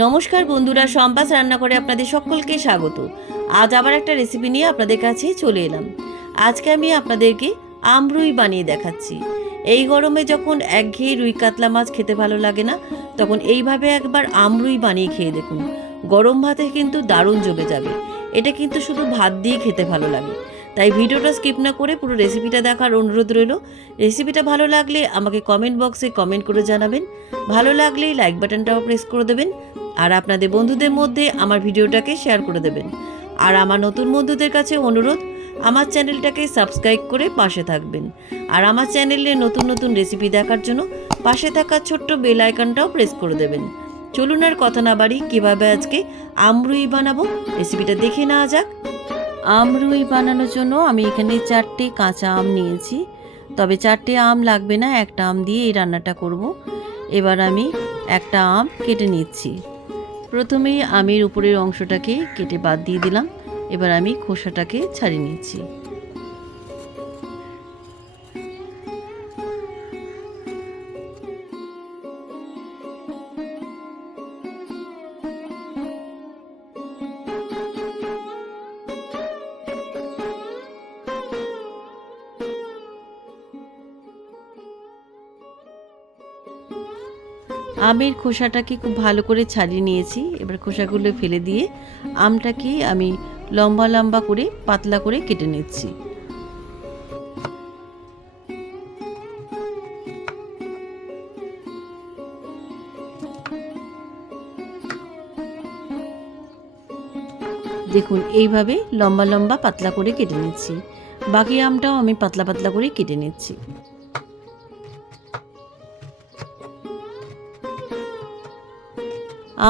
নমস্কার বন্ধুরা, সম্পাস রান্নাঘরে আপনাদের সকলকে স্বাগত। আজ আবার একটা রেসিপি নিয়ে আপনাদের কাছে চলে এলাম। আজকে আমি আপনাদেরকে আমরুই বানিয়ে দেখাচ্ছি। এই গরমে যখন একঘেয়ে রুই কাতলা মাছ খেতে ভালো লাগে না, তখন এইভাবে একবার আমরুই বানিয়ে খেয়ে দেখুন। গরম ভাতে কিন্তু দারুণ জমে যাবে। এটা কিন্তু শুধু ভাত দিয়ে খেতে ভালো লাগে। তাই ভিডিওটা স্কিপ না করে পুরো রেসিপিটা দেখার অনুরোধ রইল। রেসিপিটা ভালো লাগলে আমাকে কমেন্ট বক্সে কমেন্ট করে জানাবেন। ভালো লাগলে লাইক বাটনটাও প্রেস করে দেবেন। আর আপনাদের বন্ধুদের মধ্যে আমার ভিডিওটাকে শেয়ার করে দেবেন। আর আমার নতুন বন্ধুদের কাছে অনুরোধ, আমার চ্যানেলটাকে সাবস্ক্রাইব করে পাশে থাকবেন। আর আমার চ্যানেলে নতুন নতুন রেসিপি দেখার জন্য পাশে থাকা ছোট্ট বেল আইকনটাও প্রেস করে দেবেন। চলুন আর কথা না বাড়ি, কীভাবে আজকে আমরুই বানাবো রেসিপিটা দেখে নেওয়া যাক। আমরুই বানানোর জন্য আমি এখানে 4টে কাঁচা আম নিয়েছি। তবে 4টে আম লাগবে না, একটা আম দিয়ে এই রান্নাটা করব। এবার আমি একটা আম কেটে নিচ্ছি। প্রথমেই আমের উপরের অংশটাকে কেটে বাদ দিয়ে দিলাম। এবার আমি খোসাটাকে ছাড়িয়ে নিচ্ছি। আমের খোসাটাকে খুব ভালো করে ছাড়িয়ে নিয়েছি। এবার খোসাগুলো ফেলে দিয়ে আমটাকে আমি লম্বা লম্বা করে পাতলা করে কেটে নিচ্ছি। দেখুন, এইভাবে লম্বা লম্বা পাতলা করে কেটে নিচ্ছি। বাকি আমটাও আমি পাতলা পাতলা করে কেটে নিচ্ছি।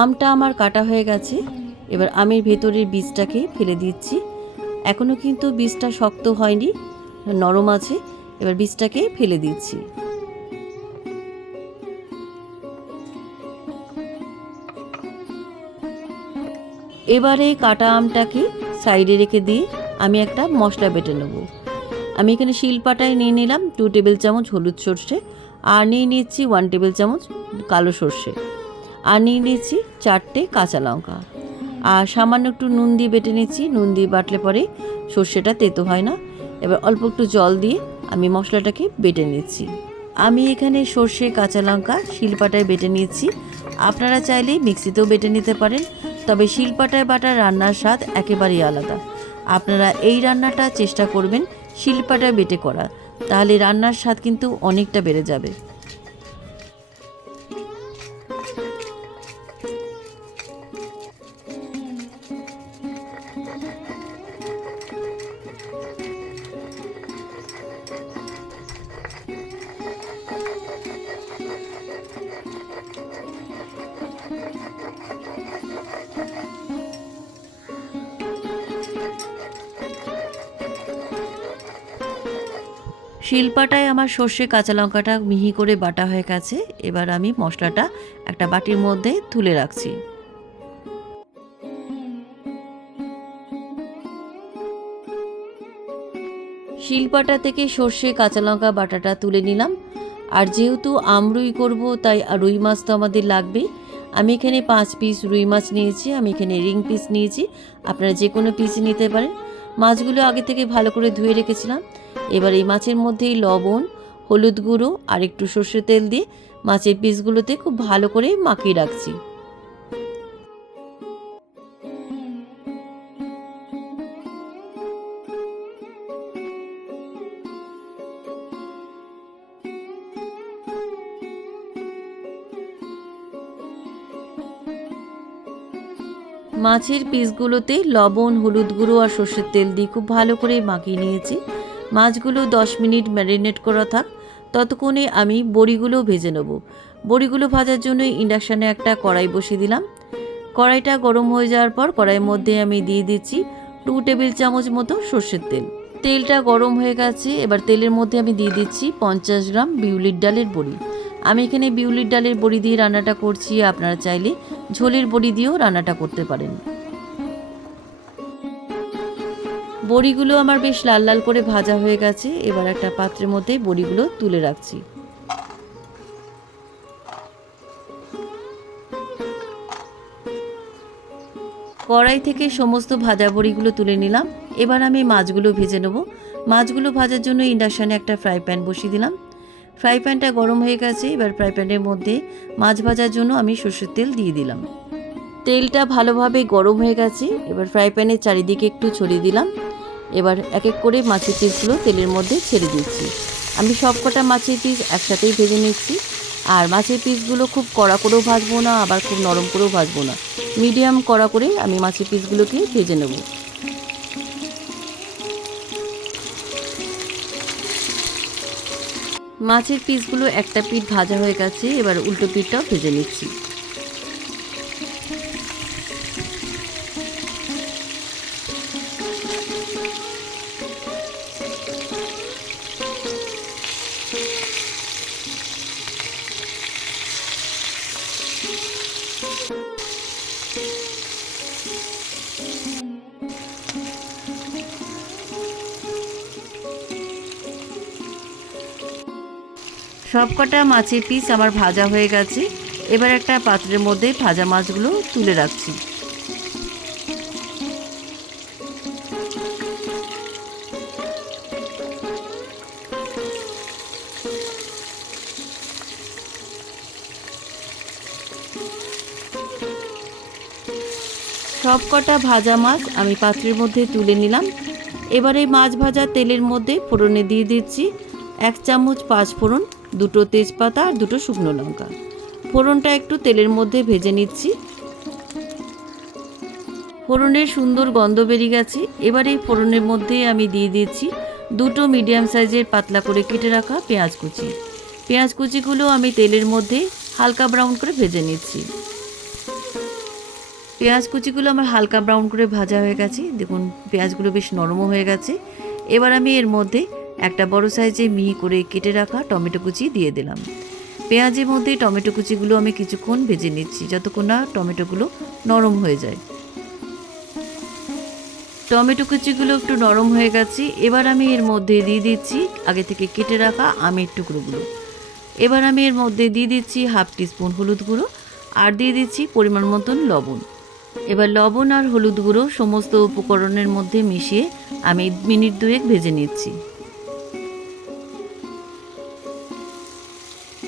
আমটা আমার কাটা হয়ে গেছে। এবার আমের ভেতরের বীজটাকে ফেলে দিচ্ছি। এখনও কিন্তু বীজটা শক্ত হয়নি, নরম আছে। এবার বীজটাকে ফেলে দিচ্ছি। এবারে কাটা আমটাকে সাইডে রেখে দিয়ে আমি একটা মশলা বেটে নেব। আমি এখানে শিলপাটায় নিয়ে নিলাম 2 টেবিল চামচ হলুদ সর্ষে, আর নিয়ে নিচ্ছি 1 টেবিল চামচ কালো সর্ষে, আর নিয়ে নিচ্ছি 4টে কাঁচা লঙ্কা, আর সামান্য একটু নুন দিয়ে বেটে নিচ্ছি। নুন দিয়ে বাটলে পরে সর্ষেটা তেতো হয় না। এবার অল্প একটু জল দিয়ে আমি মশলাটাকে বেটে নিচ্ছি। আমি এখানে সর্ষে কাঁচা লঙ্কা শিলপাটায় বেটে নিচ্ছি। আপনারা চাইলেই মিক্সিতেও বেটে নিতে পারেন, তবে শিলপাটায় বাটা রান্নার স্বাদ একেবারেই আলাদা। আপনারা এই রান্নাটা চেষ্টা করবেন শিলপাটায় বেটে করা, তাহলে রান্নার স্বাদ কিন্তু অনেকটা বেড়ে যাবে। শিলপাটায় আমার সর্ষে কাঁচা লঙ্কাটা মিহি করে বাটা হয়ে গেছে। এবার আমি মশলাটা একটা বাটির মধ্যে তুলে রাখছি। শিলপাটা থেকে সর্ষে কাঁচা লঙ্কা বাটাটা তুলে নিলাম। আর যেহেতু আমরুই করব, তাই রুই মাছ তো আমাদের লাগবেই। আমি এখানে 5 পিস রুই মাছ নিয়েছি। আমি এখানে রিং পিস নিয়েছি, আপনারা যে কোনো পিসই নিতে পারেন। মাছগুলো আগে থেকে ভালো করে ধুয়ে রেখেছিলাম। এবার এই মাছের মধ্যেই লবণ, হলুদ গুঁড়ো আর একটু সর্ষের তেল দিয়ে মাছের পিসগুলোতে খুব ভালো করে মাখিয়ে রাখছি। মাছের পিসগুলোতে লবণ, হলুদ গুঁড়ো আর সর্ষের তেল দিয়ে খুব ভালো করে মাখিয়ে নিয়েছি। মাছগুলো 10 মিনিট ম্যারিনেট করা থাক, ততক্ষণে আমি বড়িগুলো ভেজে নেব। বড়িগুলো ভাজার জন্য ইন্ডাকশানে একটা কড়াই বসিয়ে দিলাম। কড়াইটা গরম হয়ে যাওয়ার পর কড়াইয়ের মধ্যে আমি দিয়ে দিচ্ছি 2 টেবিল চামচ মতো সর্ষের তেল। তেলটা গরম হয়ে গেছে। এবার তেলের মধ্যে আমি দিয়ে দিচ্ছি 50 গ্রাম বিউলির ডালের বড়ি। আমি এখানে বিউলির ডালের বড়ি দিয়ে রান্নাটা করছি, আপনারা চাইলে ঝোলের বড়ি দিয়েও রান্নাটা করতে পারেন। বড়িগুলো আমার বেশ লাল লাল করে ভাজা হয়ে গেছে। এবার একটা পাত্রের মধ্যে বড়িগুলো তুলে রাখছি। কড়াই থেকে সমস্ত ভাজা বড়িগুলো তুলে নিলাম। এবার আমি মাছগুলো ভেজে নেব। মাছগুলো ভাজার জন্য ইন্ডাকশানে একটা ফ্রাই প্যান বসিয়ে দিলাম। ফ্রাই প্যানটা গরম হয়ে গেছে। এবার ফ্রাই প্যানের মধ্যে মাছ ভাজার জন্য আমি সরষের তেল দিয়ে দিলাম। তেলটা ভালোভাবে গরম হয়ে গেছে। এবার ফ্রাই প্যানের চারিদিকে একটু ছড়িয়ে দিলাম। এবার এক এক করে মাছের পিসগুলো তেলের মধ্যে ছেড়ে দিচ্ছি। আমি সব কটা মাছের পিস একসাথেই ভেজে নিচ্ছি। আর মাছের পিসগুলো খুব কড়া করেও ভাজবো না, আবার খুব নরম করেও ভাজবো না, মিডিয়াম কড়া করে আমি মাছের পিসগুলোকে ভেজে নেব। মাছের পিসগুলো একটা পিঠ ভাজা হয়ে গেছে। এবার উল্টো পিঠটাও ভেজে নিচ্ছি। সব কটা মাছের পিস আমার ভাজা হয়ে গেছে। এবার একটা পাত্রের মধ্যে ভাজা মাছগুলো তুলে রাখছি। সব কটা ভাজা মাছ আমি পাত্রের মধ্যে তুলে নিলাম। এবার এই মাছ ভাজা তেলের মধ্যে ফোড়নে দিয়ে দিচ্ছি 1 চামচ 5 ফোড়ন, 2টো তেজপাতা আর 2টো শুকনো লঙ্কা। ফোড়নটা একটু তেলের মধ্যে ভেজে নিচ্ছি। ফোড়নের সুন্দর গন্ধ বেরিয়ে গেছে। এবার এই ফোড়নের মধ্যে আমি দিয়ে দিচ্ছি 2টো মিডিয়াম সাইজের পাতলা করে কেটে রাখা পেঁয়াজ কুচি। পেঁয়াজ কুচিগুলো আমি তেলের মধ্যে হালকা ব্রাউন করে ভেজে নিচ্ছি। পেঁয়াজ কুচিগুলো আমার হালকা ব্রাউন করে ভাজা হয়ে গেছে। দেখুন পেঁয়াজগুলো বেশ নরমও হয়ে গেছে। এবার আমি এর মধ্যে একটা বড় সাইজে মিহি করে কেটে রাখা টমেটো কুচি দিয়ে দিলাম। পেঁয়াজের মধ্যে টমেটো কুচিগুলো আমি কিছুক্ষণ ভেজে নিচ্ছি, যতক্ষণ না টমেটোগুলো নরম হয়ে যায়। টমেটো কুচিগুলো একটু নরম হয়ে গেছে। এবার আমি এর মধ্যে দিয়ে দিচ্ছি আগে থেকে কেটে রাখা আমের টুকরোগুলো। এবার আমি এর মধ্যে দিয়ে দিচ্ছি 1/2 টিস্পুন হলুদ গুঁড়ো আর দিয়ে দিচ্ছি পরিমাণ মতন লবণ। এবার লবণ আর হলুদ গুঁড়ো সমস্ত উপকরণের মধ্যে মিশিয়ে আমি মিনিট 2 ভেজে নিচ্ছি।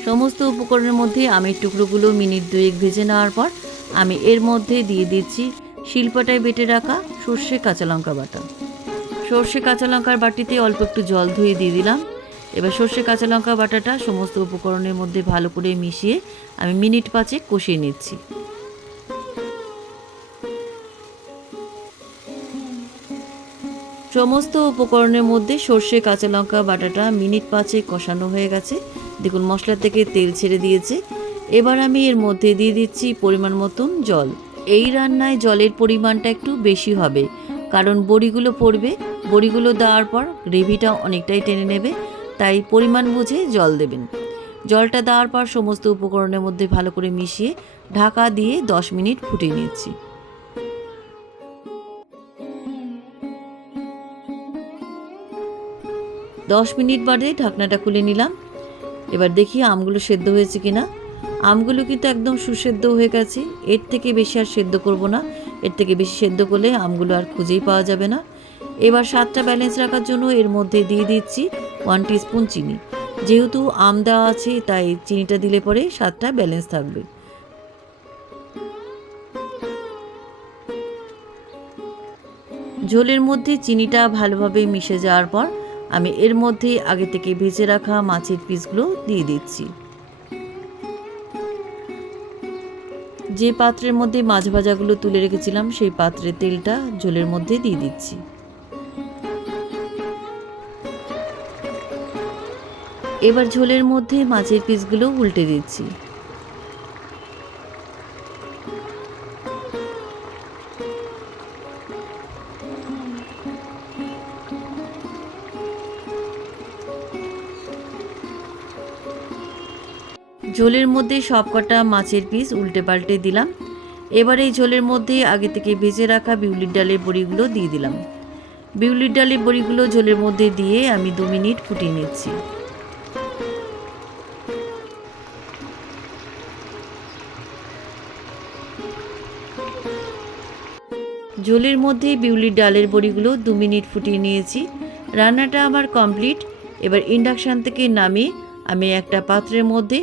সমস্ত উপকরণের মধ্যে আমের টুকরোগুলো মিনিট 2 ভেজে নেওয়ার পর আমি এর মধ্যে দিয়ে দিচ্ছি শিলপাটায় বেটে রাখা সর্ষে কাঁচা লঙ্কা বাটা। সর্ষে কাঁচা লঙ্কার বাটিতে অল্প একটু জল ধুয়ে দিয়ে দিলাম। এবার সর্ষে কাঁচা লঙ্কা বাটাটা সমস্ত উপকরণের মধ্যে ভালো করে মিশিয়ে আমি মিনিট 5 কষিয়ে নিচ্ছি। সমস্ত উপকরণের মধ্যে সর্ষে কাঁচা লঙ্কা বাটাটা মিনিট 5 কষানো হয়ে গেছে। দেখুন মশলা থেকে তেল ছেড়ে দিয়েছে। এবার আমি এর মধ্যে দিয়ে দিচ্ছি পরিমাণ মতন জল। এই রান্নায় জলের পরিমাণটা একটু বেশি হবে, কারণ বড়িগুলো পড়বে। বড়িগুলো দেওয়ার পর গ্রেভিটা অনেকটাই টেনে নেবে, তাই পরিমাণ বুঝে জল দেবেন। জলটা দেওয়ার পর সমস্ত উপকরণের মধ্যে ভালো করে মিশিয়ে ঢাকা দিয়ে 10 মিনিট ফুটিয়ে নিচ্ছি। 10 মিনিট বাদে ঢাকনাটা খুলে নিলাম। এবার দেখি আমগুলো সেদ্ধ হয়েছে কিনা। আমগুলো কিন্তু একদম সুসেদ্ধ হয়ে গেছে। এর থেকে বেশি আর সেদ্ধ করব না। এর থেকে বেশি সেদ্ধ করলে আমগুলো আর খুঁজেই পাওয়া যাবে না। এবার স্বাদটা ব্যালেন্স রাখার জন্য এর মধ্যে দিয়ে দিচ্ছি 1 টিস্পুন চিনি। যেহেতু আম দেওয়া আছে তাই চিনিটা দিলে পরে স্বাদটা ব্যালেন্স থাকবে। ঝোলের মধ্যে চিনিটা ভালোভাবে মিশে যাওয়ার পর আমি এর মধ্যে আগে থেকে ভেজে রাখা মাছের পিসগুলো দিয়ে দিচ্ছি। যে পাত্রের মধ্যে মাছ ভাজাগুলো তুলে রেখেছিলাম সেই পাত্রের তেলটা ঝোলের মধ্যে দিয়ে দিচ্ছি। এবার ঝোলের মধ্যে মাছের পিসগুলো উল্টে দিচ্ছি। ঝোলের মধ্যে সব কটা মাছের পিস উল্টে পাল্টে দিলাম। এবার এই ঝোলের মধ্যে আগে থেকে ভেজে রাখা বিউলির ডালের বড়িগুলো দিয়ে দিলাম। বিউলির ডালের বড়িগুলো ঝোলের মধ্যে দিয়ে আমি 2 মিনিট ফুটিয়ে নিচ্ছি। ঝোলের মধ্যেই বিউলির ডালের বড়িগুলো 2 মিনিট ফুটিয়ে নিয়েছি। রান্নাটা আমার কমপ্লিট। এবার ইন্ডাকশান থেকে নামিয়ে আমি একটা পাত্রের মধ্যে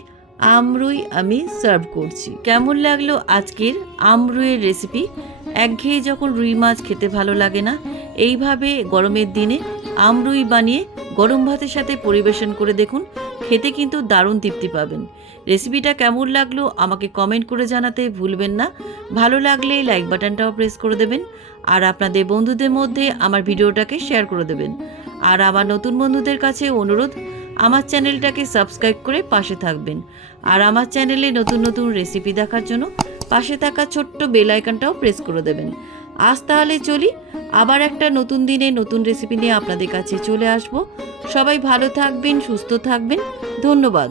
আমরুই আমি সার্ভ করছি। কেমন লাগলো আজকের আমরুইয়ের রেসিপি? একঘেয়ে যখন রুই মাছ খেতে ভালো লাগে না, এইভাবে গরমের দিনে আমরুই বানিয়ে গরম ভাতের সাথে পরিবেশন করে দেখুন, খেতে কিন্তু দারুণ তৃপ্তি পাবেন। রেসিপিটা কেমন লাগলো আমাকে কমেন্ট করে জানাতে ভুলবেন না। ভালো লাগলে লাইক বাটনটাও প্রেস করে দেবেন, আর আপনাদের বন্ধুদের মধ্যে আমার ভিডিওটাকে শেয়ার করে দেবেন। আর আমার নতুন বন্ধুদের কাছে অনুরোধ, আমার চ্যানেলটাকে সাবস্ক্রাইব করে পাশে থাকবেন। আর আমার চ্যানেলে নতুন নতুন রেসিপি দেখার জন্য পাশে থাকা ছোট্ট বেল আইকনটাও প্রেস করে দেবেন। আজ তাহলে চলি, আবার একটা নতুন দিনে নতুন রেসিপি নিয়ে আপনাদের কাছে চলে আসব। সবাই ভালো থাকবেন, সুস্থ থাকবেন। ধন্যবাদ।